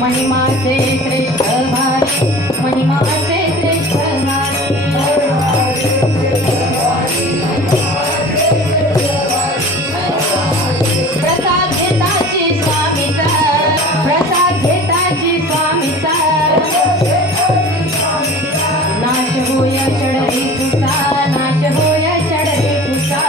महिमाचे श्रेष्ठ भारी महिमाचे श्रेष्ठ प्रसाद घेताची स्वामीचा प्रसाद घेताची स्वामीचा नाश होय चढरी तुझा नाश होय चढरी तुझा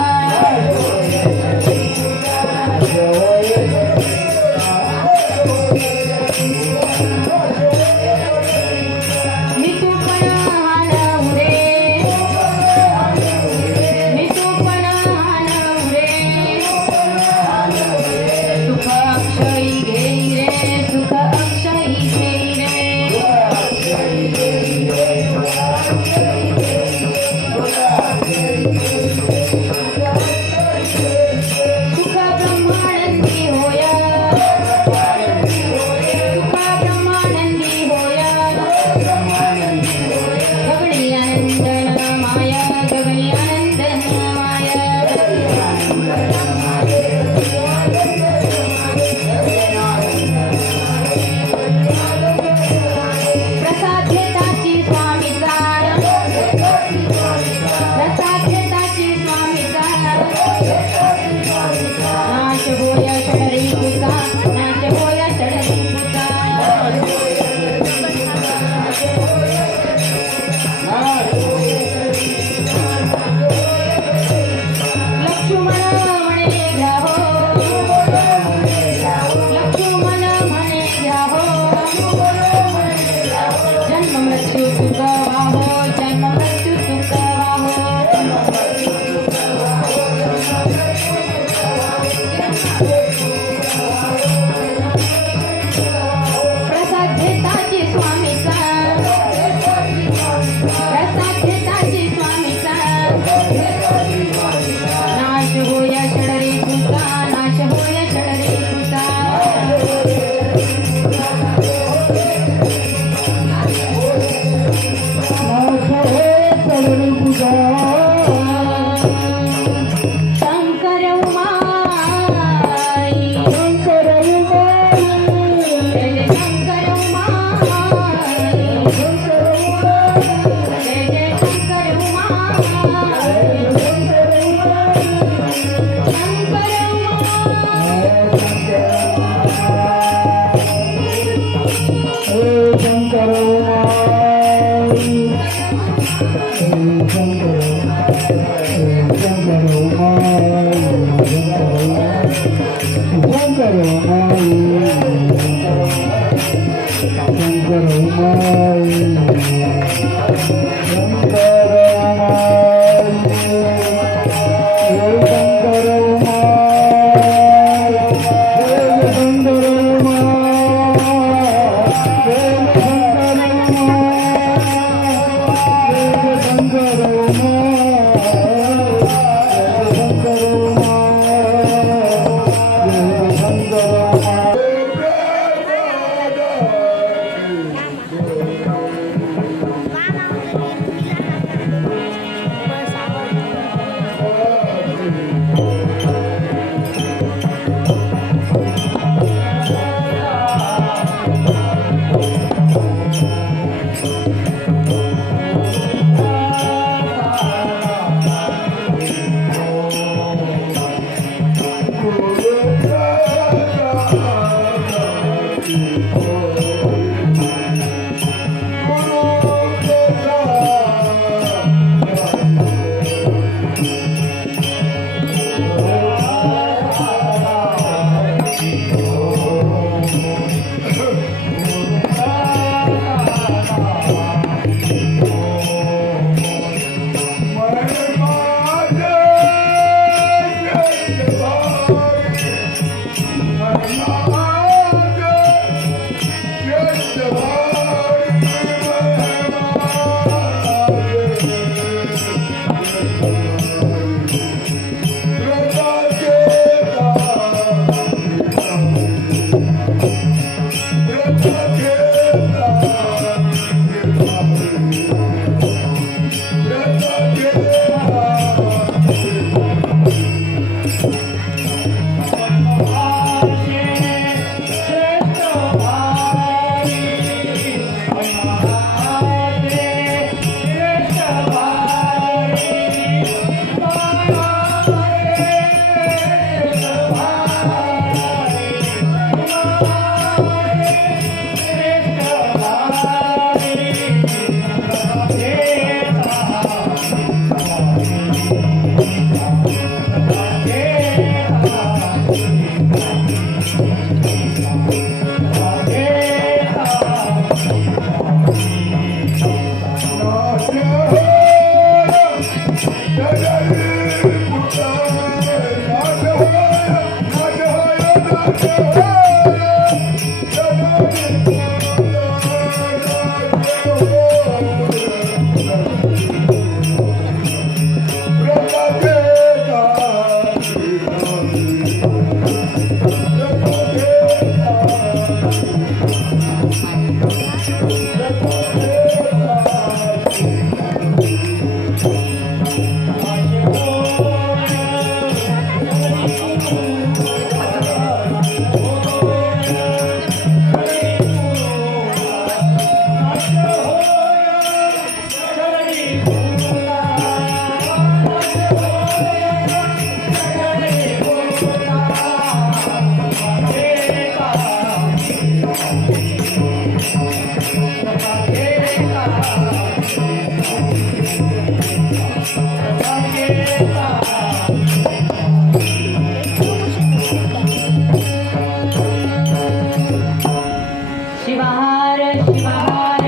शिवहार शिवहार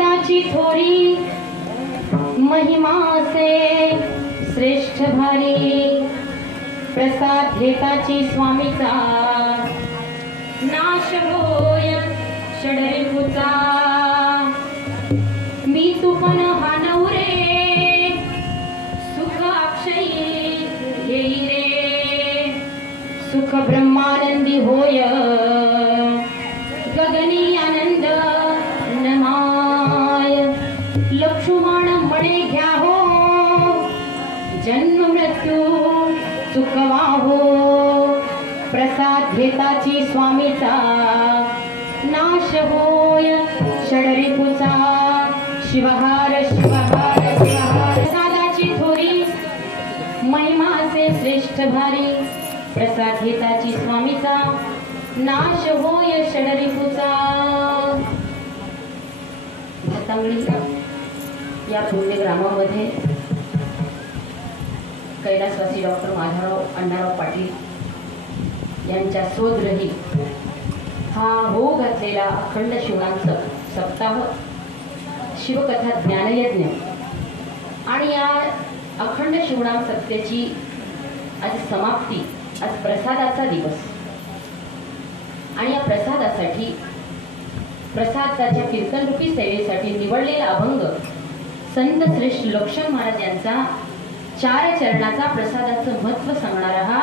दाची थोरी महिमा से श्रेष्ठ भारी प्रसाद घेताची स्वामीचा नाश होय षडरिपुचा मी तुपन हानऊ रे सुख अक्षयी घेई रे सुख ब्रह्मानंदी होय गगनी आनंद नमाय लक्ष्मण म्हणे घ्या हो जन्म मृत्यू चुकवा हो प्रसाद घेताची स्वामीचा नाश होय षडरिपुचा शिवहार शिवहार शिवहार प्रसादाची थोरी महिमाचे श्रेष्ठ भारी प्रसाद घेताची स्वामीचा नाश होय षडरिपुचा भातांगळीचा या पुण्य ग्रामामध्ये कैलासवासी डॉक्टर माधवराव अण्णाराव पाटील यांच्या सोदरही हा हो घातलेला अखंड शिवनाम सप्ताह शिवकथा ज्ञानयज्ञ आणि या अखंड शिवनाम सप्त्याची आज समाप्ती आज प्रसादाचा दिवस आणि या प्रसादासाठी प्रसादाच्या कीर्तनरूपी सेवेसाठी निवडलेला अभंग संत श्रेष्ठ लक्ष्मण महाराज यांचा 4 चरणाचा प्रसादाचं महत्व सांगणारा हा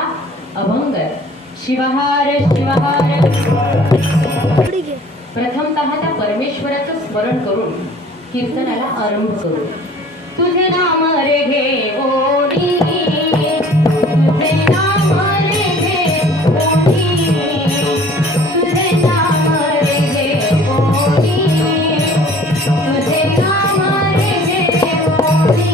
अभंग शिवहार शिवहार प्रथमतः त्या परमेश्वराचं स्मरण करून कीर्तनाला आरंभ करू तुझे नाम रे घे ओढी तुझे नाम रे घे ओढी तुझे नाम रे घे ओढी तुझे नाम रे घे ओढी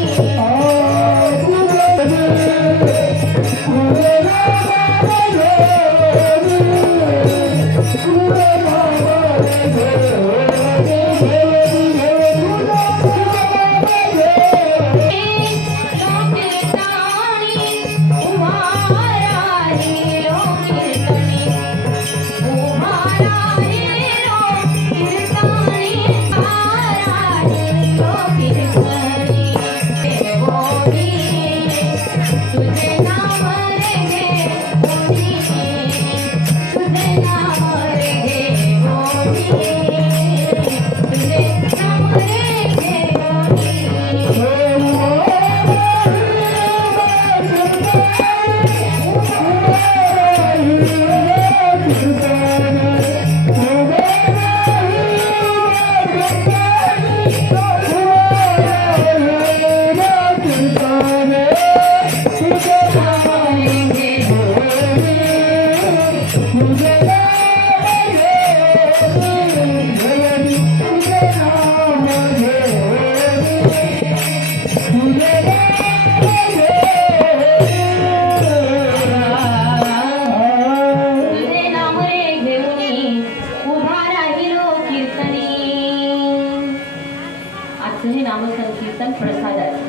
नामसंकीर्तन प्रसादाचं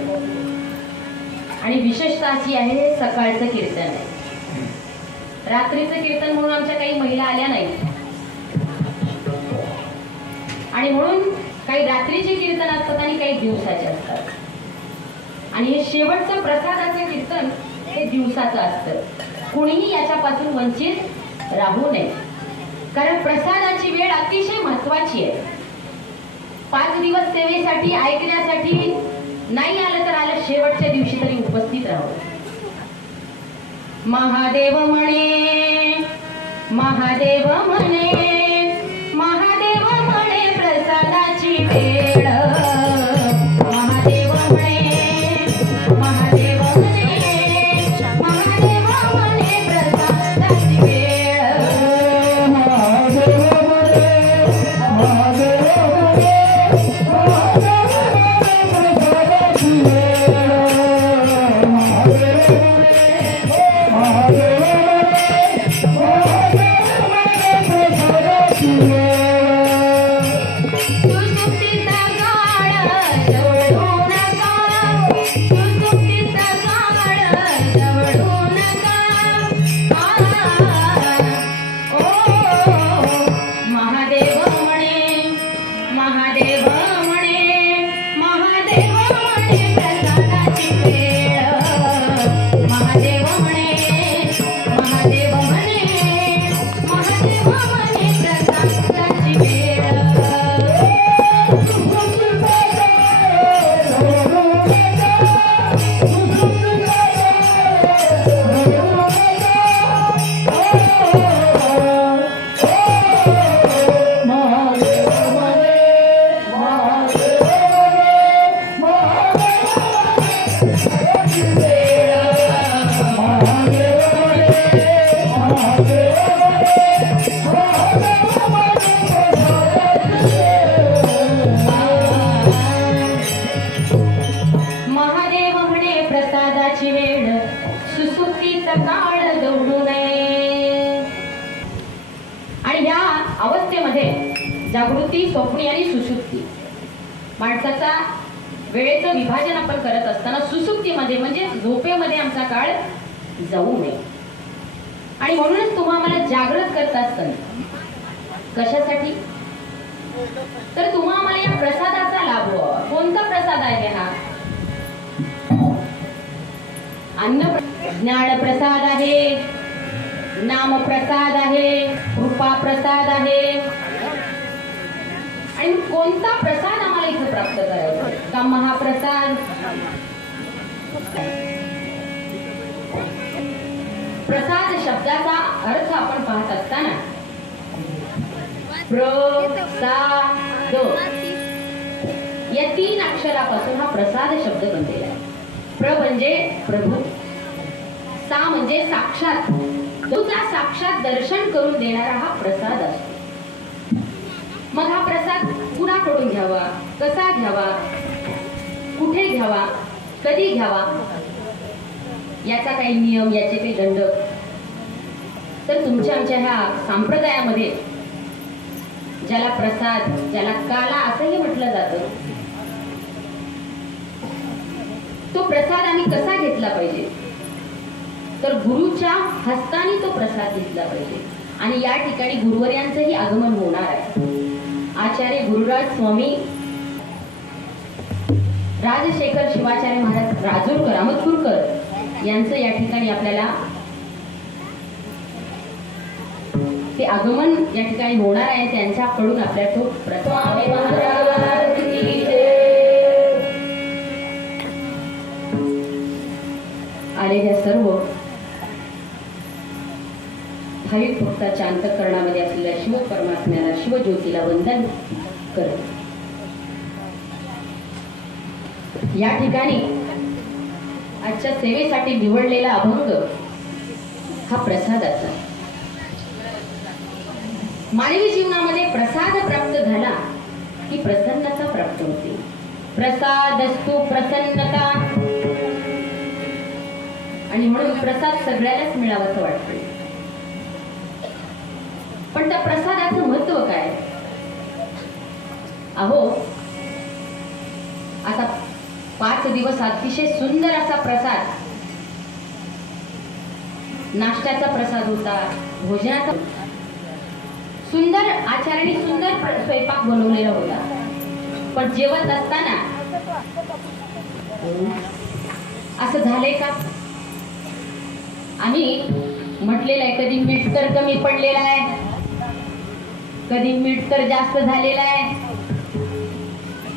आणि विशेषतः अशी आहे सकाळचं कीर्तन आहे. रात्रीचं कीर्तन म्हणून आमच्या काही महिला आल्या नाही आणि म्हणून काही रात्रीचे कीर्तन असतात आणि काही दिवसाचे असतात. आणि हे शेवटचं प्रसादाचं कीर्तन हे दिवसाचं असतं. कुणीही याच्यापासून वंचित राहू नये, कारण प्रसादाची वेळ अतिशय महत्वाची आहे. 5 दिवस सेवेसाठी ऐकण्यासाठी नाही आलं तर आलं, शेवटच्या दिवशी तरी उपस्थित राहावं. महादेव म्हणे, महादेव म्हणे, महादेव म्हणे प्रसादाची वेळ. महादेव म्हणे, महादेव म्हणे, महादेव म्हणे प्रसादाची वेळ. महादेव म्हणे, महादेव जागृती, स्वप्नी आणि सुषुप्ती. माणसाचा वेळेचं विभाजन आपण करत असताना सुषुप्तीमध्ये म्हणजे झोपेमध्ये आमचा काळ जाऊ नये. आणि म्हणूनच तुम्हा मला जागृत करत असताना कशासाठी, तर तुम्हा मला या प्रसादाचा लाभ व्हावा. कोणता प्रसाद आहे हा? अन्न ज्ञान प्रसाद आहे, नाम प्रसाद आहे, कृपा प्रसाद आहे. आणि कोणता प्रसाद आम्हाला इथे प्राप्त करायचा? का महाप्रसाद? प्रसाद शब्दाचा अर्थ आपण पाहत असताना प्रसाद या 3 अक्षरापासून हा प्रसाद शब्द बनलेला आहे. प्र म्हणजे प्रभू, सा म्हणजे साक्षात, तुझा साक्षात दर्शन करून देणारा हा प्रसाद असतो. मग हा प्रसाद कुणाकडून घ्यावा, कसा घ्यावा, कुठे घ्यावा, कधी घ्यावा, याचा काही नियम, याचे काही दंड तर तुमच्या आमच्या ह्या संप्रदायामध्ये ज्याला प्रसाद, ज्याला काला असंही म्हटलं जातं, तो प्रसाद आम्ही कसा घेतला पाहिजे, तर गुरुच्या हस्ताने तो प्रसाद घेतला पाहिजे. आणि या ठिकाणी गुरुवर्यांचंही आगमन होणार आहे. आचार्य गुरुराज स्वामी राजशेखर शिवाचार्य महाराज राजूरकर अहमदपूरकर यांचं या ठिकाणी आपल्याला ते आगमन या ठिकाणी होणार आहे. त्यांच्याकडून आपल्याला तो प्रसाद आलेल्या सर्व भाविक भक्ताच्या अंतःकरणामध्ये असलेल्या शिव परमात्म्याला, शिवज्योतीला वंदन करत या ठिकाणी आजच्या सेवेसाठी निवडलेला अभंग हा प्रसादाचा. मानवी जीवनामध्ये प्रसाद प्राप्त झाला की प्रसन्नता प्राप्त होते. प्रसादस्तु प्रसन्नता. आणि म्हणून प्रसाद सगळ्यालाच मिळावंसं वाटतं. पण त्या प्रसादाचं महत्व काय? अहो, आता 5 दिवस अतिशय सुंदर असा प्रसाद नाश्त्याचा प्रसाद होता, भोजनाचा सुंदर आचार्याने सुंदर स्वयंपाक बनवलेला होता. पण जेवत असताना असं झालंय का? आम्ही म्हटलेलं आहे कधी मीठ तर कमी पडलेलं आहे, कधी मीठ तर जास्त झालेलं आहे,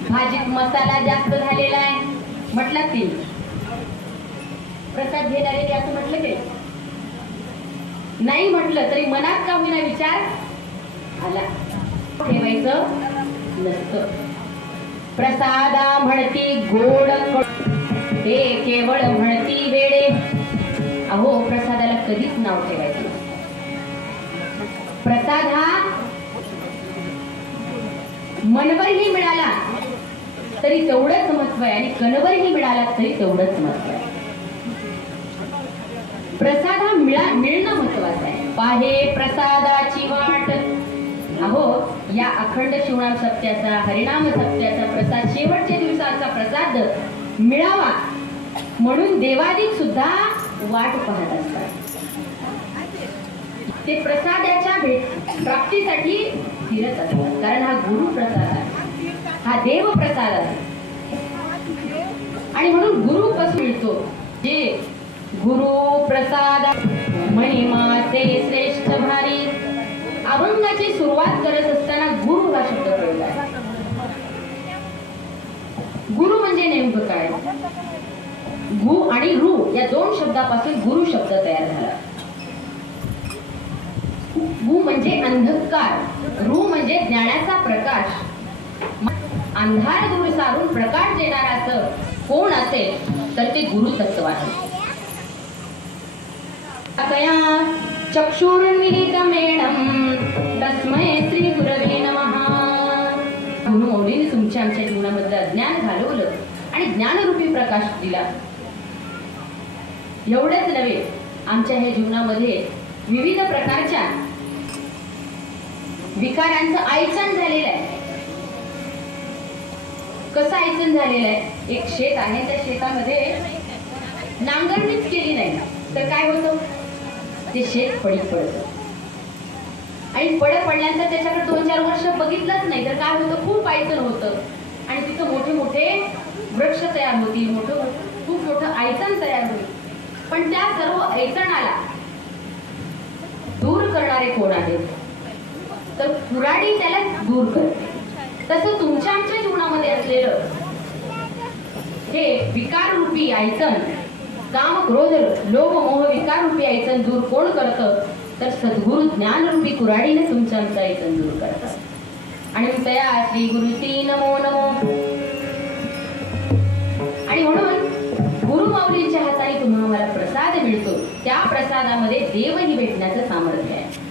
भाजीत मसाला जास्त झालेला आहे म्हटलं की प्रसाद घेणारे असं म्हटलं की नाही म्हटलं तरी मनात का होईना विचार आला. ठेवायचं नसतं. प्रसादा म्हणती गोड हे केवळ म्हणती वेडे. अहो प्रसादाला कधीच नाव ठेवायचं. प्रसाद हा मनवरही मिळाला तरी तेवढंच महत्व आहे आणि कणवरही मिळाला तरी तेवढंच महत्व आहे. प्रसाद हा मिळणं महत्वाचं आहे. पाहे प्रसादाची वाट. अहो या अखंड शिवनाम सत्याचा हरिनाम सत्याचा प्रसाद शेवटच्या दिवसाचा प्रसाद मिळावा म्हणून देवादिक सुद्धा वाट पाहत असतात. ते प्रसादाच्या प्राप्तीसाठी फिरत असतात. कारण हा गुरु प्रसाद आहे, हा देव प्रसाद आहे आणि म्हणून गुरु कसं मिळतो. जे गुरु प्रसाद महिमाचे श्रेष्ठ भारी. अभंगाची सुरुवात करत असताना गुरु हा शब्द प्रयोग आहे. गुरु म्हणजे नेमकं काय? गु आणि रू या दोन शब्दापासून गुरु शब्द तयार झाला. गु म्हणजे अंधकार, रू म्हणजे ज्ञानाचा प्रकाश. अंधार दूर सारून प्रकाश देणारा असं कोण असेल तर ते गुरु तत्व आहे. अकया चक्षुर्मिलितमेनं तस्मै श्री गुरवे नमः. गुरु मौलीने तुमच्या आमच्या जीवनामधलं अज्ञान घालवलं आणि ज्ञानरूपी प्रकाश दिला. एवढंच नव्हे, आमच्या ह्या जीवनामध्ये विविध प्रकारच्या विकारांचं आयचन झालेलं आहे. कसं आयचन झालेलं आहे? एक शेत आहे, त्या शेतामध्ये नांगरणीच केली नाही तर काय होतं? ते शेत पडीक पडतं आणि पडल्यानंतर त्याच्याकडे 2-4 वर्ष बघितलंच नाही तर काय होतं? खूप आयचन होतं आणि तिथं मोठे मोठे वृक्ष तयार होतील, खूप मोठं आयचन तयार होईल. पण त्या सर्व अडचणाला दूर करणारे कोण आहेत? तर कुऱ्हाडी त्याला दूर करते. तसं तुमच्या आमच्या जीवनामध्ये असलेलं हे विकार रूपी अडचण, काम क्रोध लोभ मोह विकार रूपी अडचण दूर कोण करतं? तर सद्गुरु ज्ञान रूपी कुऱ्हाडीने तुमच्या आमच्या अडचण दूर करतात. आणि तया श्री गुरुती नमो नमो. आणि म्हणून गुरु माऊलींच्या हाताने तुम्हाला मला प्रसाद मिळतो. त्या प्रसादामध्ये देवही भेटण्याचं सामर्थ्य आहे.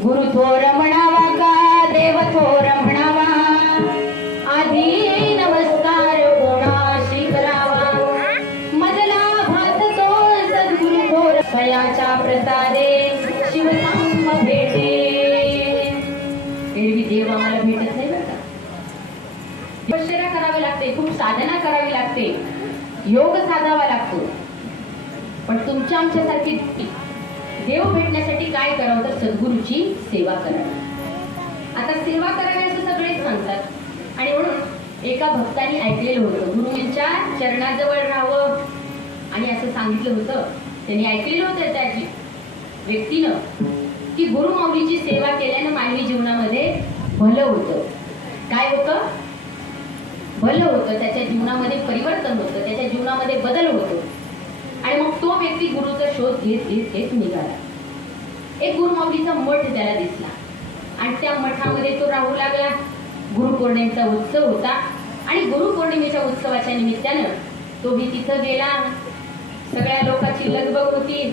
गुरु थोर म्हणावा का देव थोर म्हणावा, आधी नमस्कार कोणाशी करावा. मजला भात तो सद्गुरु थोर भयाच्या प्रसादे शिवसंग भेटे. एरवी देव आम्हाला भेटत नाही बरं का. तपश्चर्या करावी लागते, खूप साधना करावी लागते, योग साधावा लागतो. पण तुमच्या आमच्यासारखी देव भेटण्यासाठी काय करावं? तर सद्गुरूची सेवा करावी. आता सेवा करावी असं सगळेच सांगतात आणि म्हणून एका भक्ताने ऐकलेलं होतं, गुरुंच्या चरणाजवळ राहावं आणि असं सांगितलं होतं. त्यांनी ऐकलेलं होतं त्या व्यक्तीनं की गुरु माऊलीची सेवा केल्यानं मानवी जीवनामध्ये भलं होतं. काय होतं? भलं होतं. त्याच्या जीवनामध्ये परिवर्तन होतं, त्याच्या जीवनामध्ये बदल होतो. आणि मग तो व्यक्ती गुरुचा शोध घेत घेत घेत निघाला. एक गुरुमाऊलीचा मठ त्याला दिसला आणि त्या मठामध्ये तो राहू लागला. गुरुपौर्णिमेचा उत्सव होता आणि गुरुपौर्णिमेच्या उत्सवाच्या निमित्तानं तोही तिथं गेला. सगळ्या लोकांची लगबग होती.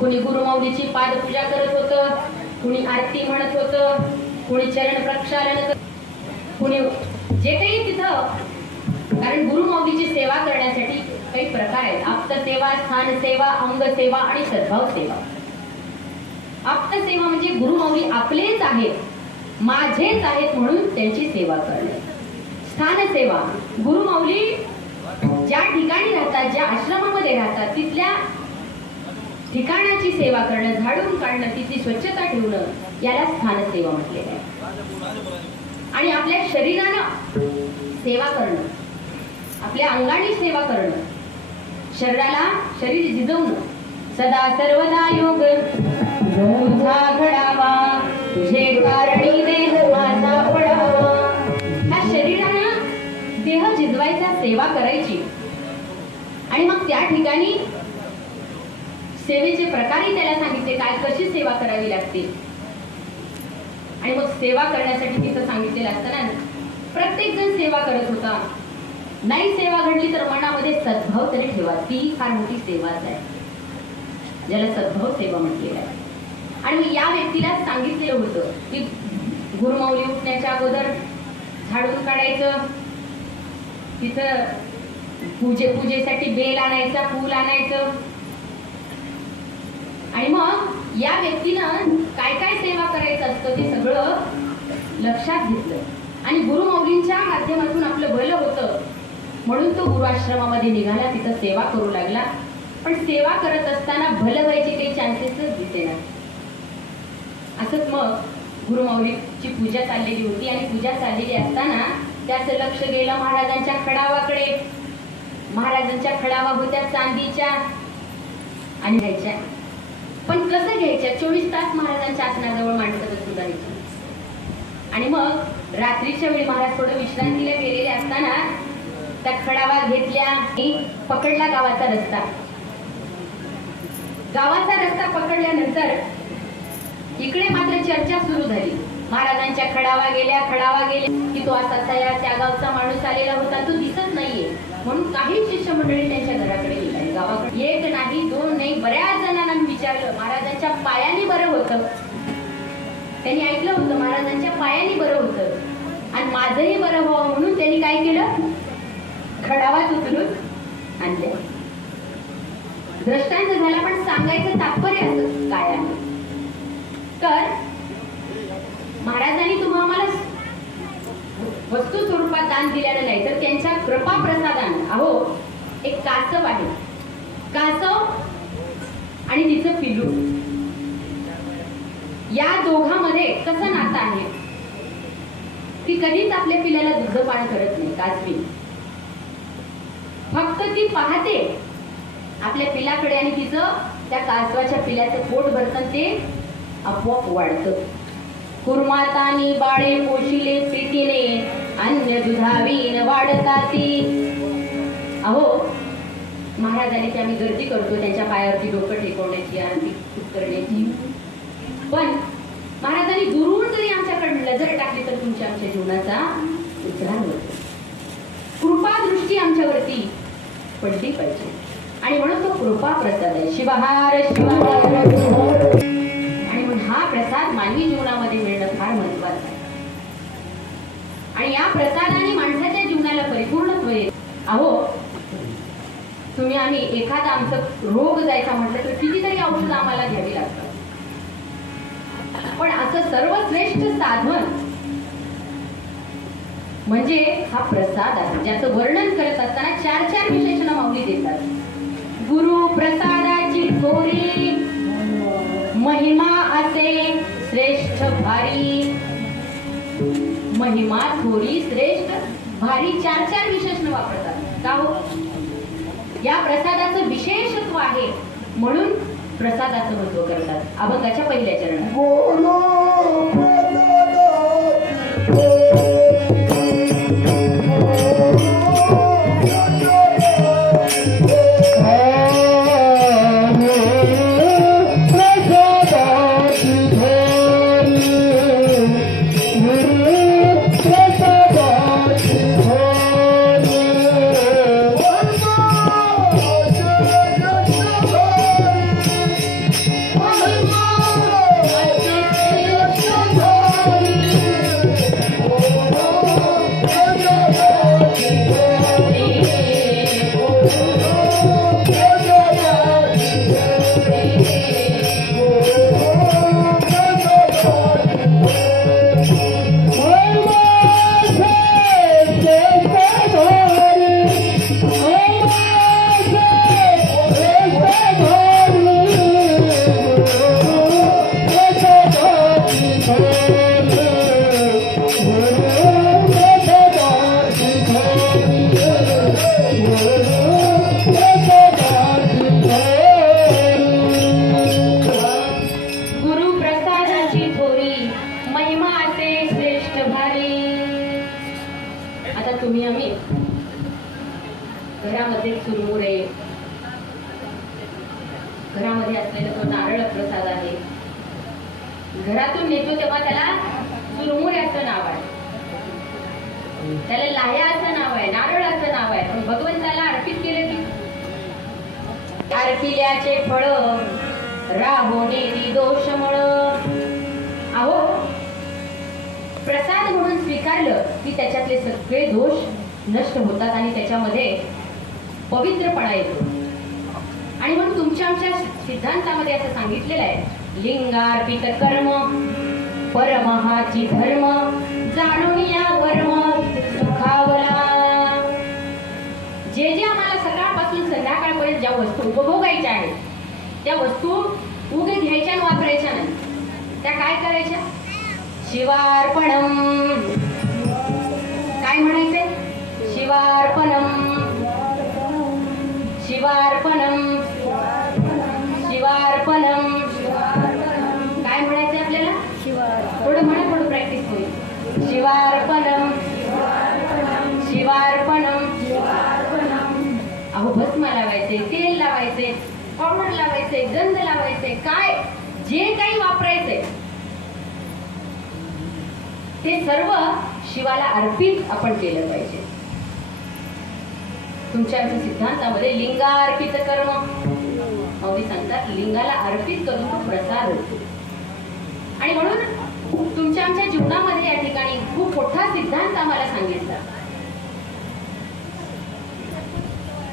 कुणी गुरुमाऊलीची पादपूजा करत होतं, कुणी आरती म्हणत होतं, कुणी चरण प्रक्षालन, कुणी जे काही तिथं. कारण गुरुमाऊलीची सेवा करण्यासाठी काही प्रकार आहेत. आप्तसेवा, स्थान सेवा, अंग सेवा आणि सद्भाव सेवा. आप्तसेवा म्हणजे गुरुमाऊली आपलेच आहेत, माझेच आहेत म्हणून त्यांची सेवा करणे. स्थान सेवा, गुरुमाऊली ज्या ठिकाणी राहतात, ज्या आश्रमामध्ये राहतात तिथल्या ठिकाणाची सेवा करणं, झाडून काढणं, तिची स्वच्छता ठेवणं, याला स्थानसेवा म्हटलेलं आहे. आणि आपल्या शरीरानं सेवा करणं, आपल्या अंगाने सेवा करणं, शरीराला शरीर झिजवणं, सदा सर्वदा योग तुझा घडावा, तुझे कारणी देह माझा पडावा. ह्या शरीरानं देह झिजवायचा, सेवा करायची. आणि मग त्या ठिकाणी सेवेचे प्रकारही त्याला सांगितले, काय कशी सेवा करावी लागते. आणि मग सेवा करण्यासाठी तिथं सांगितलेलं असताना प्रत्येक जण सेवा करत होता. नाही सेवा घडली तर मनामध्ये सद्भाव तरी ठेवा, ती फार मोठी सेवाच आहे, ज्याला सद्भाव सेवा म्हटलेलं आहे. आणि मी या व्यक्तीला सांगितलेलं होतं की गुरुमाऊली उठण्याच्या अगोदर झाडून काढायचं, तिथं पूजेसाठी बेल आणायचा, फूल आणायचं. आणि मग या व्यक्तीनं काय काय सेवा करायचं असतं ते सगळं लक्षात घेतलं. आणि गुरुमाऊलींच्या माध्यमातून आपलं भलं होतं म्हणून तो गुरुआश्रमामध्ये निघाला, तिथं सेवा करू लागला. पण सेवा करत असताना भलं व्हायचे काही चान्सेसच दिसेना. असंच मग गुरुमाऊलीची पूजा चाललेली होती आणि पूजा चाललेली असताना त्याचं लक्ष गेलं महाराजांच्या खडावाकडे. महाराजांच्या खडावा होत्या चांदीच्या आणि घ्यायच्या. पण कसं घ्यायच्या? 24 तास महाराजांच्या आसनाजवळ माणसं बसून राहायची. आणि मग रात्रीच्या वेळी महाराज थोडं विश्रांतीला गेलेले असताना त्या खडावा घेतल्या, पकडला गावाचा रस्ता. गावाचा रस्ता पकडल्यानंतर इकडे मात्र चर्चा सुरू झाली. महाराजांच्या खडावा गेल्या की तो असा त्या गावचा माणूस आलेला होता, तो दिसत नाहीये. म्हणून काही शिष्यमंडळी त्यांच्या घराकडे गेली. गावाकडे एक नाही, दोन नाही, बऱ्याच जणांना विचारलं. महाराजांच्या पायाने बरं होतं, त्यांनी ऐकलं होतं महाराजांच्या पायाने बरं होतं आणि माझंही बरं व्हावं म्हणून त्यांनी काय केलं, खडावाच उचलून आणले. दृष्टांत झाला, पण सांगायचं तात्पर्य असं काय आहे तर महाराजांनी तुम्हाला आम्हाला वस्तू स्वरूपात दान दिलेलं नाही, तर त्यांच्या कृपा प्रसादानं. अहो, एक कासव आहे, कासव आणि तिचं पिल्लू, या दोघांमध्ये कसं नातं आहे ती कधीच आपल्या पिल्लाला दुग्धपान करत नाही. कासवी फक्त ती पाहते आपल्या पिल्लाकडे आणि तिचं त्या कासवाच्या पिल्लाचं पोट भरतं, ते आपोआप वाढतं. कुर्मातानी बाळे पोशिले प्रीतीने, अन्य दुधावीन वाढताती. अहो, महाराजांनी ते आम्ही गर्दी करतो त्यांच्या पायावरती डोकं टेकवण्याची आणि करण्याची, पण महाराजांनी दुरून जरी आमच्याकडे नजर टाकली तर तुमच्या आमच्या जीवनाचा उद्धार होतो. कृपा दृष्टी आमच्यावरती पडली पाहिजे. आणि म्हणून तो कृपा प्रसाद आहे. शिवहार शिवहार. आणि म्हणून हा प्रसाद मानवी जीवनामध्ये मिळणं फार महत्वाचं आहे. आणि या प्रसादाने माणसाच्या जीवनाला परिपूर्णत्व येते. अहो, तुम्ही आम्ही एखादा आमचं रोग जायचा म्हटलं तर कितीतरी औषध आम्हाला घ्यावी लागतात, पण असं सर्वश्रेष्ठ साधन म्हणजे हा प्रसाद आहे, ज्याचं वर्णन करत असताना 4 विशेषण माऊली देतात. गुरु प्रसादाची थोरी महिमा असे श्रेष्ठ भारी. महिमा थोरी श्रेष्ठ भारी 4 विशेषण वापरतात. का हो? या प्रसादाचं विशेषत्व आहे म्हणून प्रसादाचं महत्व करतात. अभंगाच्या पहिल्या चरणात तुम्ही आम्ही घरामध्ये चुरमुरे, घरामध्ये असलेला तो नारळ प्रसाद आहे, घरातून नेतो तेव्हा त्याला चुरमुरे असं नाव आहे, त्याला लाह्या असं नाव आहे, नारळ असं नाव आहे. पण भगवंताला अर्पित केले की अर्पिल्याचे फळ राहोने दोषमळ. अहो, प्रसाद म्हणून स्वीकारलं की त्याच्यातले सगळे दोष नष्ट होतात आणि त्याच्यामध्ये पवित्रपणा येतो. आणि म्हणून तुमच्या आमच्या सिद्धांतामध्ये असं सांगितलेलं आहे, लिंगार्पित कर्म परमहाची धर्म जाणून या वर्म सुखावला. जे जे आम्हाला सकाळपासून संध्याकाळपर्यंत ज्या वस्तू उपभोगायच्या आहेत त्या वस्तू उगे घ्यायच्या आणि वापरायच्या नाही, त्या काय करायच्या? शिवार्पणम. काय म्हणायचंय? शिवार्पणम, शिवार्पणम, शिवार्पणम. काय म्हणायचंय आपल्याला? थोडं म्हणा, थोडं प्रॅक्टिस होईल. शिवार्पणम, शिवार्पणम. अहो, भस्म लावायचे, तेल लावायचे, पावडर लावायचे, गंध लावायचे, काय जे काही वापरायचे ते सर्व शिवाला अर्पित आपण केलं पाहिजे. तुमच्या सिद्धांतामध्ये लिंगार्पित कर्म माऊली सांगतात, लिंगाला अर्पित करून तो प्रसाद होतो. आणि म्हणून तुमच्या आमच्या जीवनामध्ये या ठिकाणी खूप मोठा सिद्धांत आम्हाला सांगितला.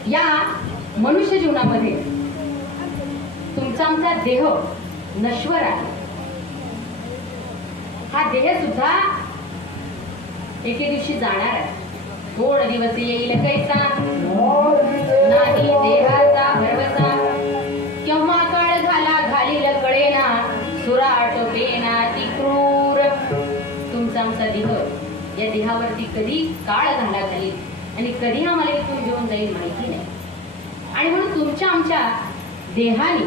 या मनुष्य जीवनामध्ये तुमचा आमचा देह नश्वर आहे. हा देह सुद्धा एके दिवशी जाणार आहे. थोड दिवस येईल कैसा नाही देहाचा भरवसा, केव्हा काळ झाला घालील कळेना, सुराट पेना ती क्रूर. तुमचा आमचा देह, या देहावरती कधी काळ घाला घाली आणि कधी आम्हाला इथून घेऊन जाईल माहिती नाही. आणि म्हणून तुमच्या आमच्या देहाने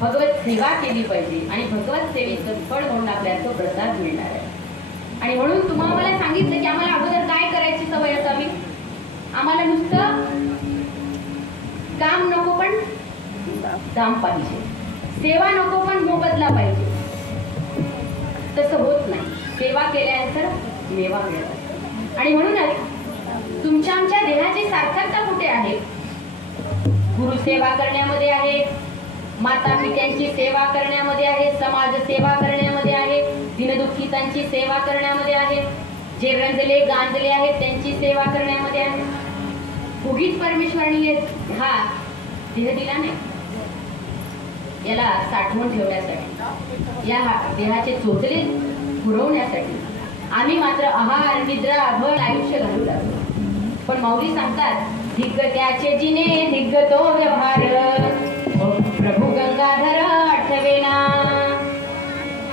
भगवत सेवा केली पाहिजे आणि भगवत सेवेचं फळ म्हणून आपल्याला तो प्रसाद मिळणार आहे. आणि म्हणून तुम्हाला मला सांगितलं की आम्हाला अगोदर काय करायची सवय असावी. आम्हाला नुसतं काम नको पण दाम पाहिजे, सेवा नको पण मोबदला पाहिजे. तसं होत नाही. सेवा केल्यानंतर मेवा मिळतो. आणि म्हणूनच तुमच्या आमच्या देहाची सार्थकता कुठे आहे? गुरु सेवा करण्यामध्ये आहे, माता पित्यांची सेवा करण्यामध्ये आहे, समाज सेवा करण्यामध्ये आहे, दिनदुःखितांची सेवा करण्यामध्ये आहे, जे रंजले गांजले आहेत त्यांची सेवा करण्यामध्ये आहे. उगीच परमेश्वराने हा देह दिला नाही, याला साठवून ठेवण्यासाठी, या देहाचे चोचले पुरवण्यासाठी. आम्ही मात्र आहार निद्रा अभळ आयुष्य घालू लागलो. पण माऊली सांगतात, धिग्ग त्याचे जिने धिग्ग तो व्यवहार, प्रभू गंगाधर आठवेना.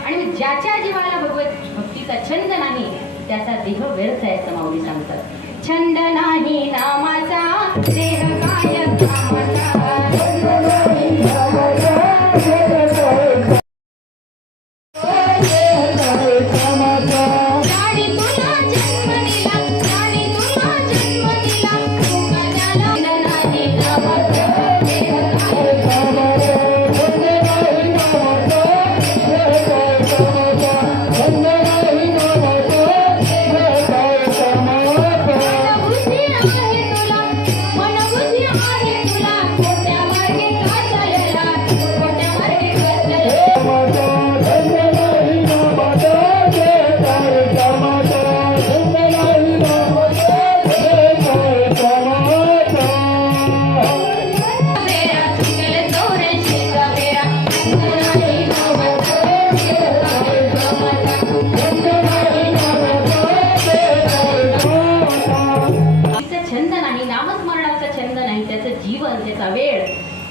आणि ज्याच्या जीवाला भगवत भक्तीचा छंद नाही त्याचा देह व्यर्थ आहे असं माऊली सांगतात. छंद नाही नामाचा देह काय कामाचा.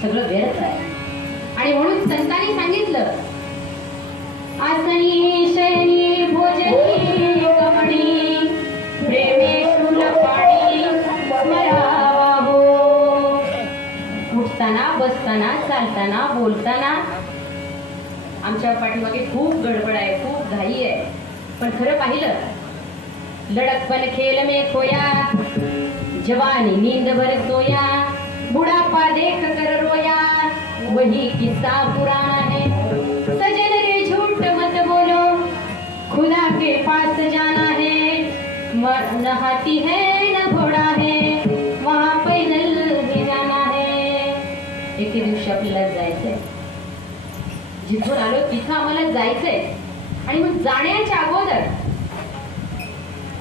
सगळं व्यर्थ आहे. आणि म्हणून संतांनी सांगितलं, आसनी शयनी भोजनी कमणी प्रेमे शूलपाणी स्मरावा हो. उठताना बसताना चालताना बोलताना आमच्या पाठीमागे खूप गडबड आहे, खूप घाई आहे. पण खरं पाहिलं लड़कपन खेल में खोया, जवानी नींद भर सोया, बुढ़ापा देख कर रोया, वही किस्सा पुराना है। सजन रे झूठ मत बोलो, खुदा के पास जाना है, न हाथी है न घोडा है, वहां पैदल भी जाना है। एके दिवशी आपल्याला जायचंय, जिथून आलो तिथं आम्हाला जायचंय, आणि मग जाण्याच्या अगोदर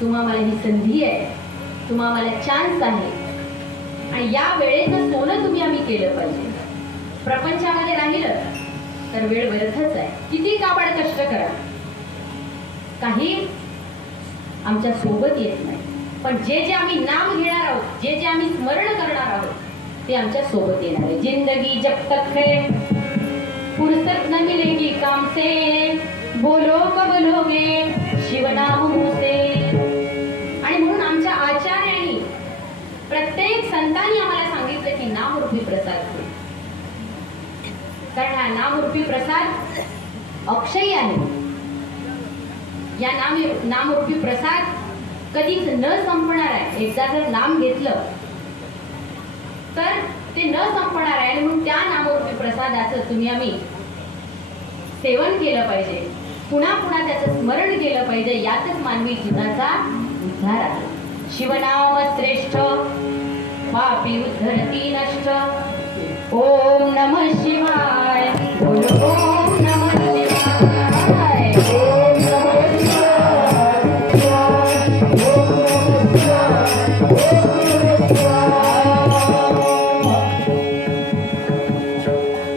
तुम्हाला ही संधी आहे, तुम्हाला चान्स आहे, आणि या वेळेचं सोनं तुम्ही आम्ही केलं पाहिजे. प्रपंचामध्ये राहिलं तर वेळ व्यर्थच आहे. किती काबाड कष्ट करा, काही आमच्या सोबत येत नाही, पण जे जे आम्ही नाम घेणार आहोत, जे जे आम्ही स्मरण करणार आहोत, ते आमच्या सोबत येणार आहे. जिंदगी जब तक है फुर्सत न मिलेगी काम से, बोलो कब लोगे शिवनाम मुझसे. आणि म्हणून आमच्या आचार्यांनी, प्रत्येक संतांनी आम्हाला सांगितलं की नामरूपी प्रसाद घे, कारण हा नामरूपी प्रसाद अक्षयी आहे. या नामरूपी प्रसाद कधीच न संपणार आहे. एकदा जर नाम घेतलं तर ते न संपणार आहे, आणि म्हणून त्या नामरूपी प्रसादाचं तुम्ही आम्ही सेवन केलं पाहिजे, पुन्हा पुन्हा त्याचं स्मरण केलं पाहिजे. यातच मानवी जीवनाचा उद्धार आहे. शिवनाम श्रेष्ठ पापी उद्धरती नष्ट. ओम नमः शिवाय. ओम नमः शिवाय. ओम नमः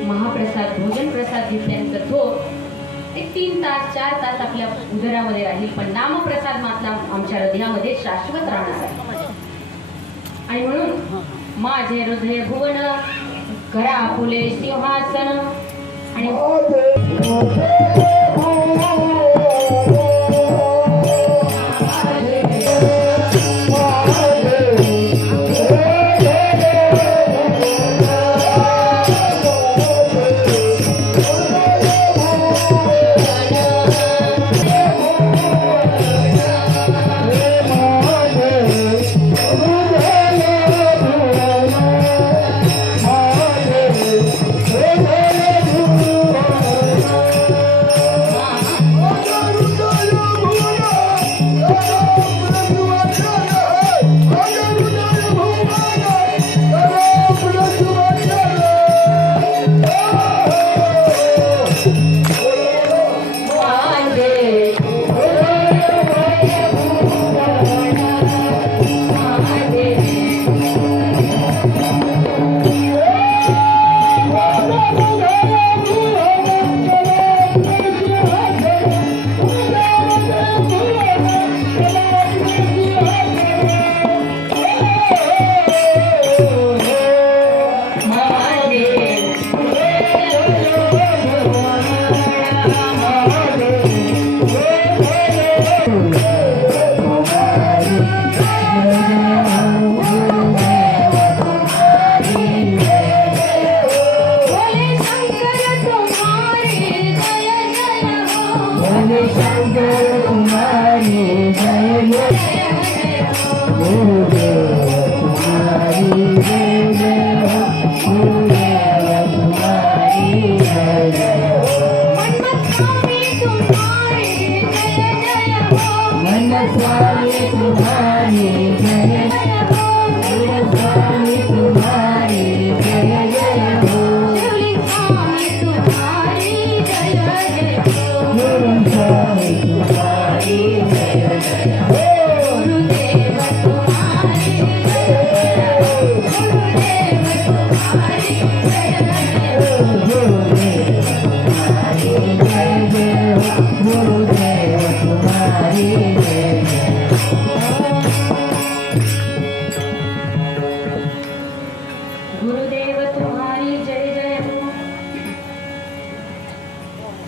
महाप्रसाद, भोजन प्रसाद घेतल्यानंतर तो एक 3 तास 4 तास आपल्या उदरामध्ये राहील, पण नामप्रसाद मात्र आमच्या हृदयामध्ये शाश्वत राहणार आहे. आणि म्हणून माझे हृदय भुवन करा फुले सिंहासन. आणि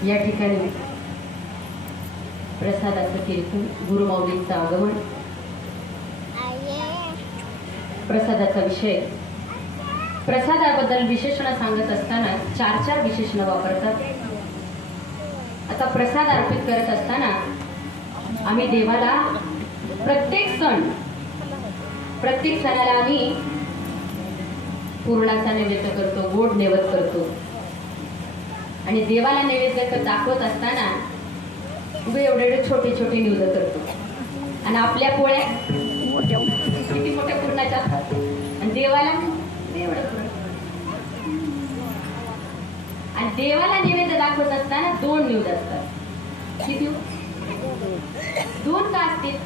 या ठिकाणी प्रसादाचं कीर्तन, गुरुमाऊलींचं आगमन, प्रसादाचा विषय. प्रसादाबद्दल विशेषण सांगत असताना 4 विशेषण वापरतात. आता प्रसाद अर्पित करत असताना आम्ही देवाला प्रत्येक सणाला आम्ही पुरणाचा नैवेद्य करतो, गोड नैवेद्य करतो. आणि देवाला नैवेद्य दाखवत असताना उभे एवढे छोटे छोटे निवेद करतो. आणि आपल्या पोळ्या किती मोठ्या पुरणाच्या असतात आणि देवाला एवढं. आणि देवाला नैवेद्य दाखवत असताना 2 निवेद असतात. किती? 2 का असतील?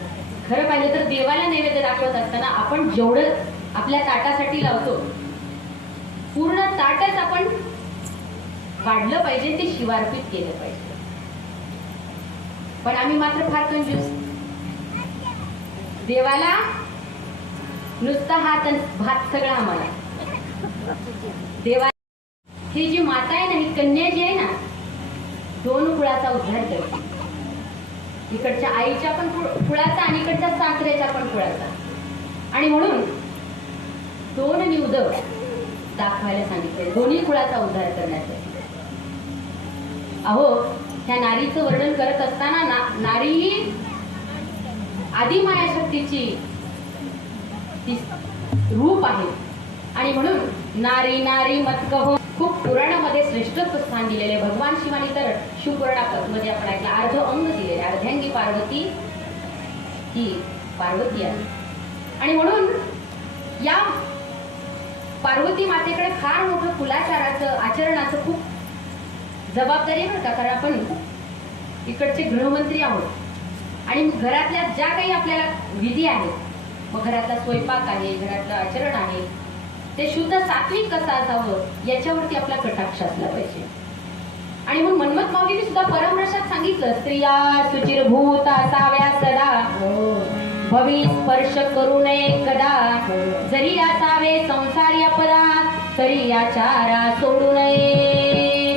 खरं पाहिलं तर देवाला नैवेद्य दाखवत असताना आपण जेवढं आपल्या ताटासाठी लावतो पूर्ण ताटच आपण वाढलं पाहिजे, ते शिवार्पित केलं पाहिजे. पण आम्ही मात्र फार कंजूस. देवाला नुसता हात भात सगळं आम्हाला. देवा ही जी माता आहे ना, ही कन्या जी आहे ना, 2 कुळाचा उद्धार करते. इकडच्या आईच्या पण कुळाचा आणि इकडच्या सासऱ्याच्या पण कुळाचा. आणि म्हणून 2 निवेद दाखवायला सांगितले, दोन्ही कुळाचा उद्धार करण्यासाठी. अहो, ह्या नारीचं वर्णन करत असताना नारी ही आदिमाया शक्तीची रूप आहे. आणि म्हणून नारी नारी मत कहो खूप पुराणामध्ये श्रेष्ठत्व स्थान दिलेले. भगवान शिवानी तर शिवपुराणात मध्ये आपण ऐकलं अर्ध अंग दिलेले. अर्ध्यांगी पार्वती ही पार्वती आहे. आणि म्हणून या पार्वती मातेकडे फार मोठं कुलाचाराचं आचरणाचं खूप जबाबदारी आहे बरं का. कारण आपण इकडचे गृहमंत्री आहोत आणि घरातल्या ज्या काही आपल्याला विधी आहेत, मग घरातला स्वयंपाक आहे, घरातलं आचरण आहे, ते शुद्ध सात्विक कसं असावं याच्यावरती आपला कटाक्ष असला पाहिजे. आणि मग मन्मथ माऊलीने सुद्धा परमरसात सांगितलं, स्त्रिया शुचिरभूत असाव्या सदा, भवी स्पर्श करू नये कदा, जरी असावे संसारी अपरा, तरी आचारा सोडू नये.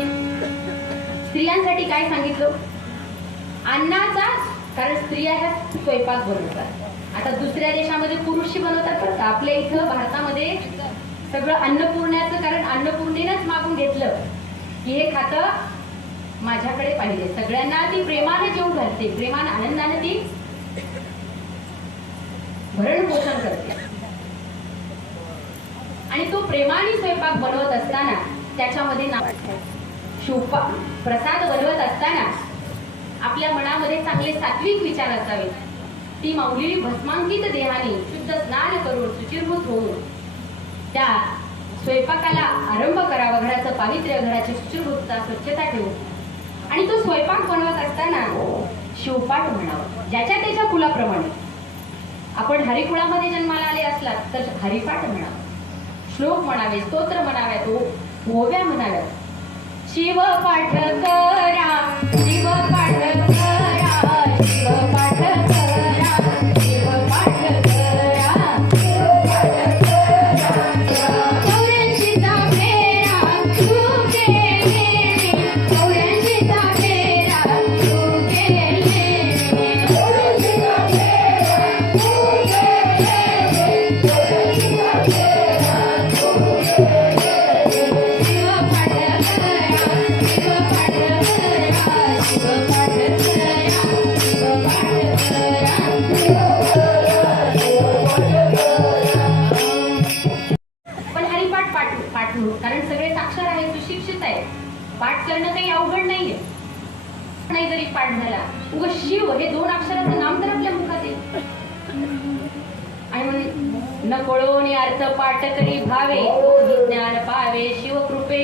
स्त्रियांसाठी काय सांगितलं? अन्नाचा, कारण स्त्रिया ह्या स्वयंपाक बनवतात. आता दुसऱ्या देशामध्ये पुरुषी बनवतात बरं का. आपल्या इथं भारतामध्ये सगळं अन्नपूर्णाचं, कारण अन्नपूर्णेनंच मागून घेतलं की हे खातं माझ्याकडे पाहिजे. सगळ्यांना ती प्रेमाने जेवू घालते, प्रेमाने आनंदाने ती भरण पोषण करते. आणि तो प्रेमाने स्वयंपाक बनवत असताना त्याच्यामध्ये प्रसाद बनवत असताना आपल्या मनामध्ये चांगले सात्विक विचार असावे. ती माऊली भस्मांकित देहाने शुद्ध स्नान करून शुचिर्भूत होऊन त्या स्वयंपाकाला आरंभ करावा. घराचं पावित्र्य, घराची शुचिर्भूतता, स्वच्छता ठेवून. आणि तो स्वयंपाक बनवत असताना शिवपाठ म्हणावा ज्याच्या त्याच्या कुलाप्रमाणे. आपण हरिकुळामध्ये जन्माला आले असलात तर हरिपाठ म्हणावा, श्लोक म्हणावे, स्तोत्र म्हणाव्यात, ओव्या म्हणाव्यात. शिवपाठ करा, शिवपाठ करा, शिवपाठ करा, शिवपाठ करा, चौऱ्यांशीचा फेरा तू केले, चौऱ्यांशीचा फेरा तू केले, चौऱ्यांशीचा फेरा तू केले, चौऱ्यांशीचा फेरा तू केले. शिवपाठ पण हरिपाठ पाठवू, कारण सगळे साक्षर आहेत, सुशिक्षित आहेत. पाठ करणं काही अवघड नाहीये. नाही जरी पाठ झाला, उग शिव हे 2 अक्षराचं नाम तर आपल्या मुखात आहे. आणि म्हणून न कळोनी अर्थ पाठ करी भावे, तो ज्ञान पावे शिवकृपे.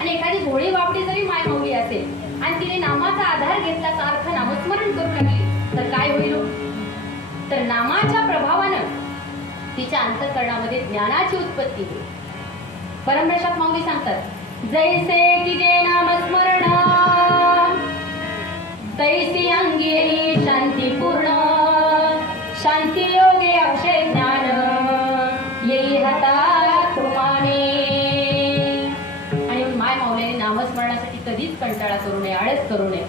आणि एखादी भोळी बापडी जरी माय माऊली असेल आणि तिने नामाचा आधार घेतला, तर अर्थ नामस्मरण करू लागली, तर काय होईल? तर नामाच्या प्रभावानं तिच्या अंतःकरणामध्ये ज्ञानाची उत्पत्ती होईल. परमरसात माऊली सांगतात, जैसे की जे नामस्मरण तैसी अंगी शांती पूर्ण, शांती योगे अक्षय ज्ञान येई हातात प्रमाणे. आणि माय माऊलीने नामस्मरणासाठी कधीच कंटाळा करू नये, आळस करू नये.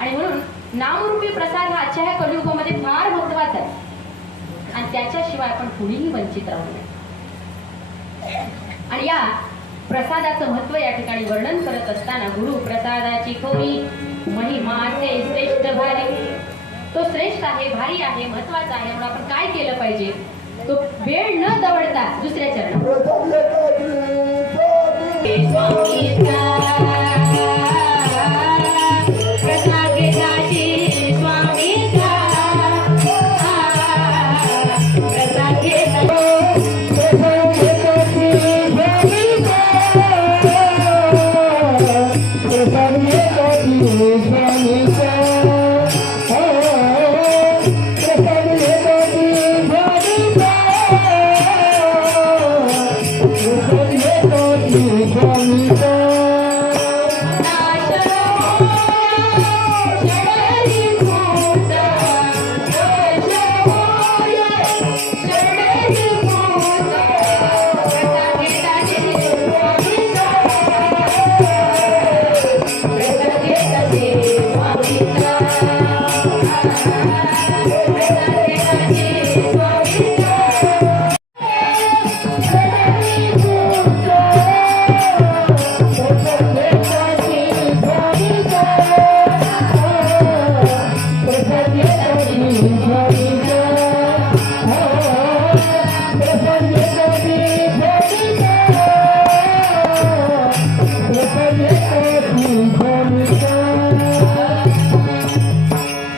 आणि म्हणून नामरूपी प्रसाद हा आजच्या ह्या कलियुगामध्ये फार महत्वाचा आहे आणि त्याच्याशिवाय आपण कुणीही वंचित राहू नये. आणि या प्रसादाचं महत्व या ठिकाणी वर्णन करत असताना गुरु प्रसादाची खोरी महिमा ते श्रेष्ठ भारी. तो श्रेष्ठ आहे, भारी आहे, महत्वाचा आहे. म्हणून आपण काय केलं पाहिजे, तो वेळ न दवडता दुसऱ्या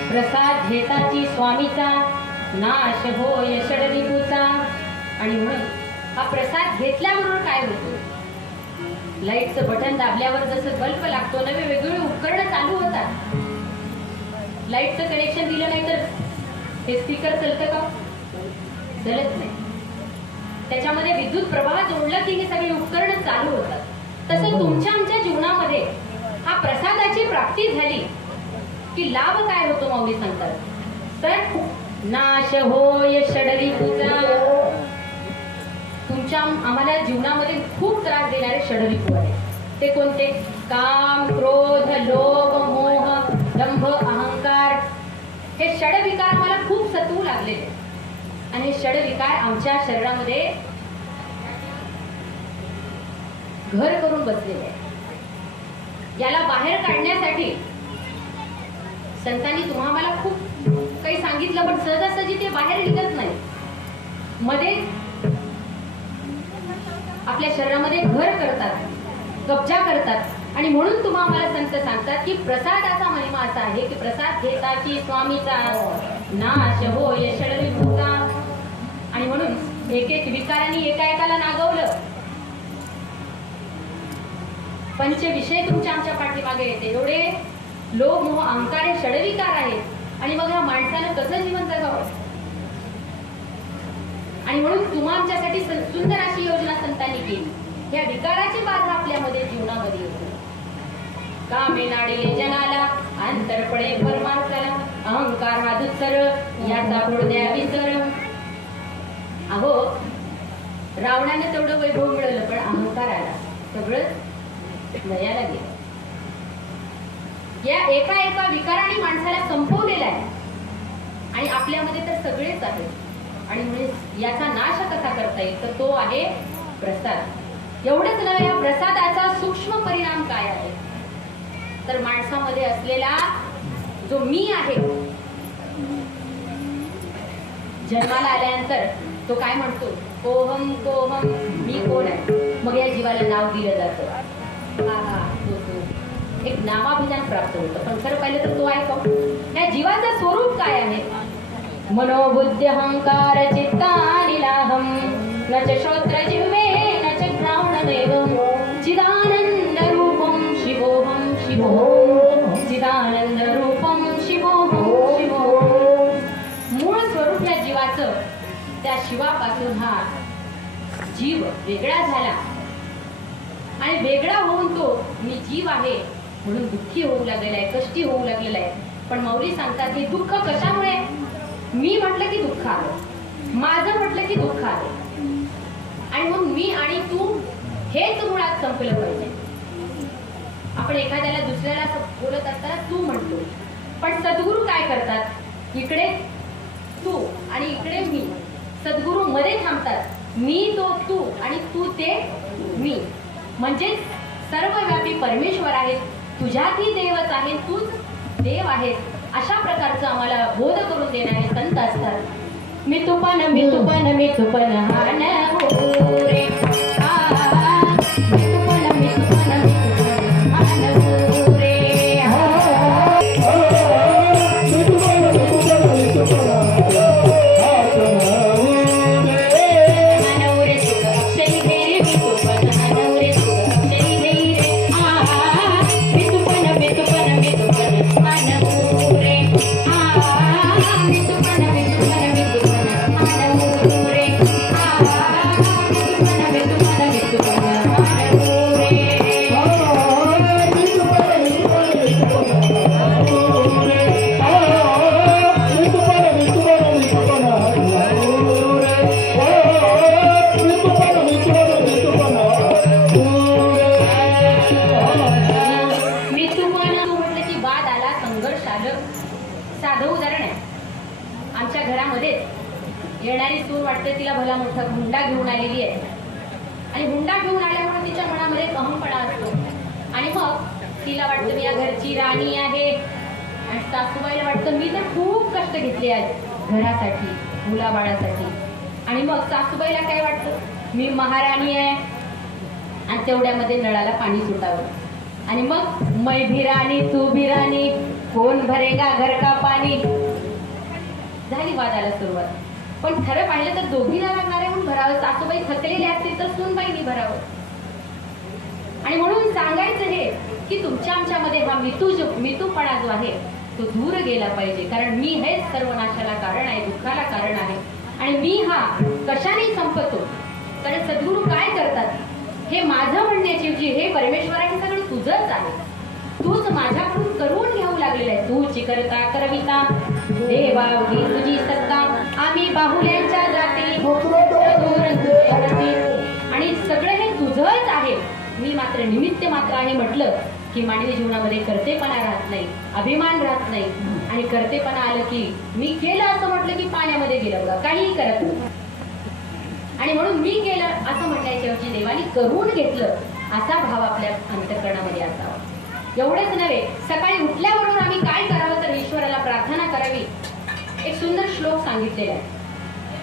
प्रसाद घेताची स्वामीचा नाश होय षडरिपूचा. आणि म्हणून हा प्रसाद घेतल्याबरोबर काय होतं, लाईटचं बटन दाबल्यावर जसं बल्ब लागतो, नवे वेगवेगळे उपकरण चालू होतात. लाईटचं कनेक्शन दिलं नाही तर हे स्पीकर चलतं का, चलत नाही. त्याच्यामध्ये विद्युत प्रवाह जोडला की हे सगळे उपकरण चालू होतात. तसं तुमच्या आमच्या जीवनामध्ये हा प्रसादाची प्राप्ती झाली की लाभ काय होतो माऊली सांगतात, तर नाश होय षडरिपूचा. तुमच्या आम्हाला जीवनामध्ये खूप त्रास देणारे षडरिपू आहे. ते कोणते, काम, क्रोध, लोभ, मोह, दंभ, अहंकार. हे षडविकार मला खूप सतवू लागलेले आणि हे षडविकार आमच्या शरीरामध्ये घर करून बसलेले आहे. याला बाहेर काढण्यासाठी संतांनी तुम्हाला खूप काही सांगितलं, पण सहजासहजी ते बाहेर निघत नाही, मध्ये आपल्या शरीरामध्ये घर करतात, कब्जा करतात. आणि म्हणून तुम्हाला संत सांगतात की प्रसादाचा महिमा असा आहे की प्रसाद घेताची स्वामीचा नाश होय षडरिपूचा. आणि म्हणून एक एक विकारांनी एकाएकाला नागवलं. पंच विषय तुमच्या आमच्या पाठीमागे येते. एवढे लोभ, मोह, अहंकार हे षडविकार आहेत. आणि मग ह्या माणसानं कसं जीवन जगावं. आणि म्हणून तुम्हा आमच्यासाठी सुंदर अशी योजना संतांनी केली. या विकाराची बाधा आपल्यामध्ये जीवनामध्ये येते. कामे नाडिले जनाला, अंतर पडे परमार्थाला, अहंकार हा दुस्तर, याचा फोड द्या विसर. अहो, रावणाने तेवढं वैभव मिळवलं, पण अहंकार आला, सगळं लयाला गेलं. या एका एका विकाराने माणसाला संपवलेला आहे. आणि आपल्यामध्ये तर सगळेच आहेत. आणि म्हणजे याचा नाश कसा करता येईल, तर तो आहे प्रसाद. एवढंच नव्हे, या प्रसादाचा सूक्ष्म परिणाम काय आहे, तर माणसामध्ये असलेला जो मी आहे, जन्माला आल्यानंतर तो काय म्हणतो, कोहम कोहम, मी कोण आहे. मग या जीवाला नाव दिलं जातं. हा हा, तो एक नामाभिमान प्राप्त होतं. पण खरं पाहिलं तर तो आहे का, या जीवाचं स्वरूप काय आहे. मनोबुद्धी अहंकार चित्तानिलाहम, न च श्रोत्र जिह्वे न च घ्राणमेवं, चिदानंद रूपं शिवोहं शिवोहं, चिदानंद रूपं शिवोहं शिवोहं. मूळ स्वरूप या जीवाचं, त्या शिवापासून हा जीव वेगळा झाला. आणि वेगळा होऊन तो मी जीव आहे म्हणून दुःखी होऊ लागलेला आहे, कष्टी होऊ लागलेला आहे. पण माऊली सांगतात हे दुःख कशामुळे, मी म्हटलं की दुःख आलं, माझं म्हटलं की दुःख आलं. आणि मग मी आणि तू हेच मुळात संपलं पाहिजे. आपण एखाद्याला दुसऱ्याला बोलत असताना तू म्हणतो, पण सद्गुरू काय करतात, इकडे तू आणि इकडे मी. सद्गुरू मध्ये थांबतात. मी तो तू आणि तू ते मी. म्हणजे सर्वव्यापी परमेश्वर आहे, तुझ्यातही देवच आहे, तूच देव आहेस अशा प्रकारचं आम्हाला बोध करून देणारे संत असतात. मी तुपन मी तुपन मी तुपन हान हो रे मी तुपन मी तुपन मी तुपन हान हो रे साधं उदाहरण आहे. आमच्या घरामध्ये येणारी सून वाटते तिला भला मोठा हुंडा घेऊन आलेली आहे आणि हुंडा घेऊन आल्यामुळे तिच्या मनामध्ये एक अहंपणा असतो आणि मग तिला वाटतं मी या घरची राणी आहे आणि सासूबाईला वाटतं मी तर खूप कष्ट घेतले आहेत घरासाठी मुलाबाळासाठी आणि मग सासूबाईला काय वाटतं मी महाराणी आहे आणि तेवढ्यामध्ये नळाला पाणी सुटावं आणि मग मै भी राणी तू भी राणी कोण भरेगा घर का पाणी झाली वादाला सुरुवात. पण खरं पाहिलं तर दोघीला लागणारे म्हणून भरावं. सासूबाई थकलेले असतील तर सूनबाईनी भरावं. आणि म्हणून सांगायचं हे की तुमच्या आमच्यामध्ये हा मितूपणा जो आहे तो दूर गेला पाहिजे. कारण मी हेच सर्वनाशाला कारण आहे, दुःखाला कारण आहे. आणि मी हा कशाने संपतो. कारण सद्गुरू काय करतात हे माझं म्हणण्याची जी हे परमेश्वराने सगळं तुझंच आहे. तूच माझ्याकडून करून घेऊ लागलेला आहे. तूच करता करविता देवावगी तुझी सत्ता आम्ही बाहुल्यांच्या जाती आणि सगळं हे तुझंच आहे. मी मात्र निमित्त मात्र आहे म्हटलं की मानवी जीवनामध्ये कर्तेपणा राहत नाही, अभिमान राहत नाही. आणि कर्तेपणा आलं की मी केलं असं म्हटलं की पाण्यामध्ये गेलं बघा काहीही करत नाही. आणि म्हणून मी केलं असं म्हणण्याच्या ऐवजी देवानी करून घेतलं असा भाव आपल्या अंतःकरणामध्ये असावा. एवढेच नव्हे सकाळी उठल्याबरोबर आम्ही काय करावं तर ईश्वराला प्रार्थना करावी. एक सुंदर श्लोक सांगितलेला आहे.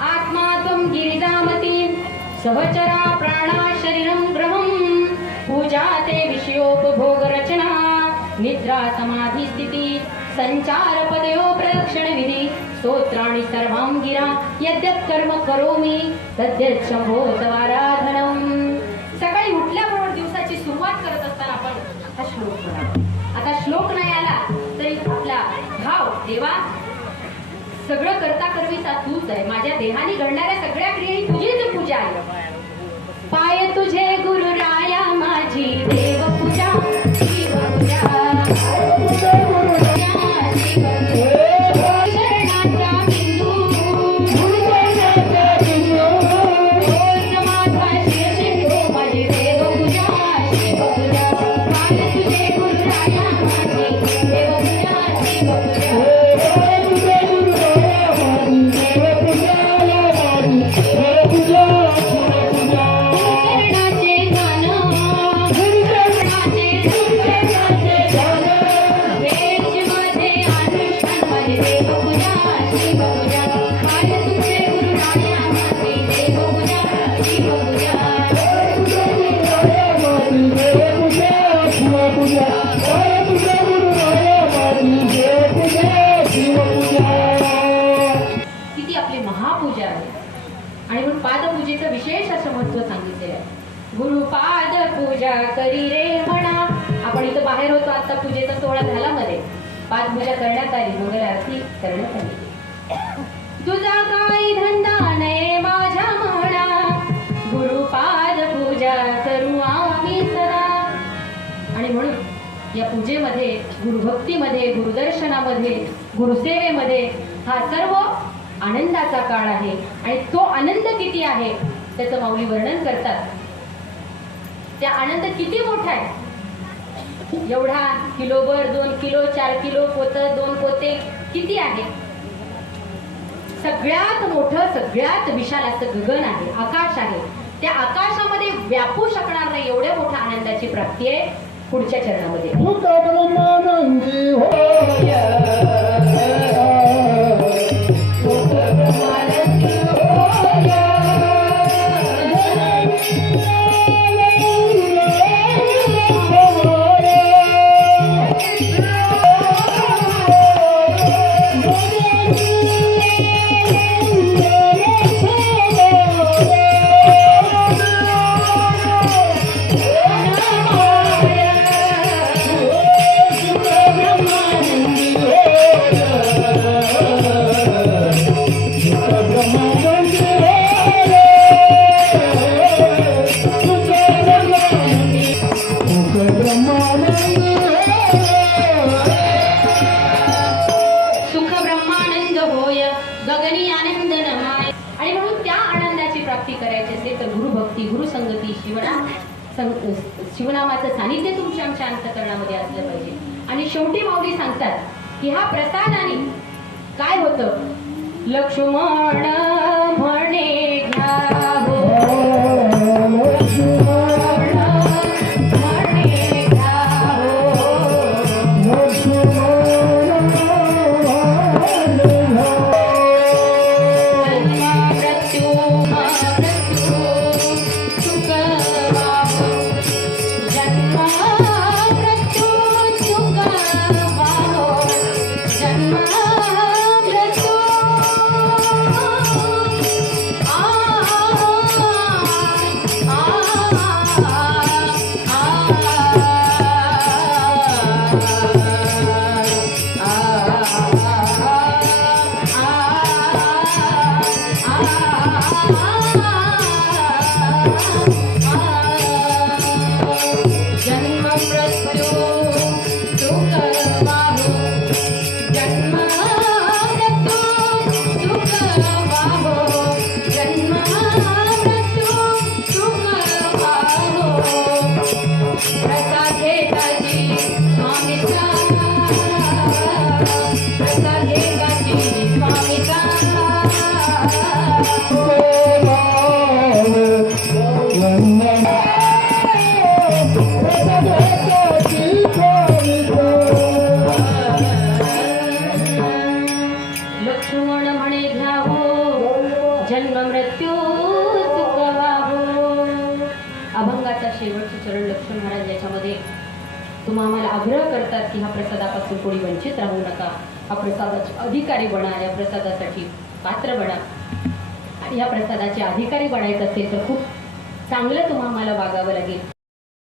आत्मा त्वं गिरिजामती सहचरा प्राणा शरीरं ग्रहं पूजा ते विषयोपभोग रचना निद्रा समाधी स्थिती संचार पदयो प्रदक्षिण विधी स्तोत्राणि सर्वां गिरा यद्यत् कर्म करोमि तद्यत् शंभो तवाराधनम्. सकाळी उठल्याबरोबर दिवसाची सुरुवात करत असताना आपण हा श्लोक म्हणावा. आता श्लोक नाही आला तरी आपला भाव देवा सगळं करता करवीचा तूच आहे. माझ्या देहाने घडणाऱ्या सगळ्या क्रिया तुझीच पूजा आहे. पाय तुझे गुरु राया माझी देव पूजा शिव पूजा किती आपली महापूजा आहे. आणि म्हणून पादपूजेचं विशेष असं महत्व सांगितलेलं आहे. गुरुपाद पूजा करी रे म्हणा. आपण इथं बाहेर होतो आता पूजेचा सोहळा झाला मध्ये पादपूजा करण्यात आली, मंगल आरती करण्यात आली. तुझा काही धंदा नाही माझ्या म्हणा गुरुपाद पूजा करू आम्ही सदा. आणि म्हणून या पूजेमध्ये गुरुभक्तीमध्ये गुरुदर्शनामध्ये गुरुसेवेमध्ये हा सर्व आनंदाचा काळ आहे. आणि तो आनंद किती आहे त्याचं माऊली वर्णन करतात. त्या आनंद किती मोठा आहे. एवढा किलोभर 2 किलो 4 किलो पोत 2 पोते किती आहे. सगळ्यात मोठं सगळ्यात विशाल असं गगन आहे, आकाश आहे. त्या आकाशामध्ये व्यापू शकणार नाही एवढ्या मोठ्या आनंदाची प्राप्ती आहे पुढच्या चरणामध्ये. शिवनामाचं सानिध्य तुमच्या आमच्या अंतःकरणामध्ये असलं पाहिजे. आणि शेवटी माऊली सांगतात की हा प्रसादाने काय होतं. लक्ष्मण म्हणे घ्यावो, लक्ष्मण म्हणे घ्यावो, लक्ष्मण म्हणे घ्यावो, जन्म मृत्यू चुकवावो. अभंगाचा शेवटचे चरण लक्ष्मण महाराज याच्यामध्ये तुम्हा आम्हाला आग्रह करतात की हा प्रसादापासून कोणी वंचित राहू नका, हा प्रसादाचे अधिकारी बना, या प्रसादासाठी पात्र बना. आणि या प्रसादाचे अधिकारी बनायचं असेल तर खूप चांगलं तुम्हा आम्हाला वागावं लागेल.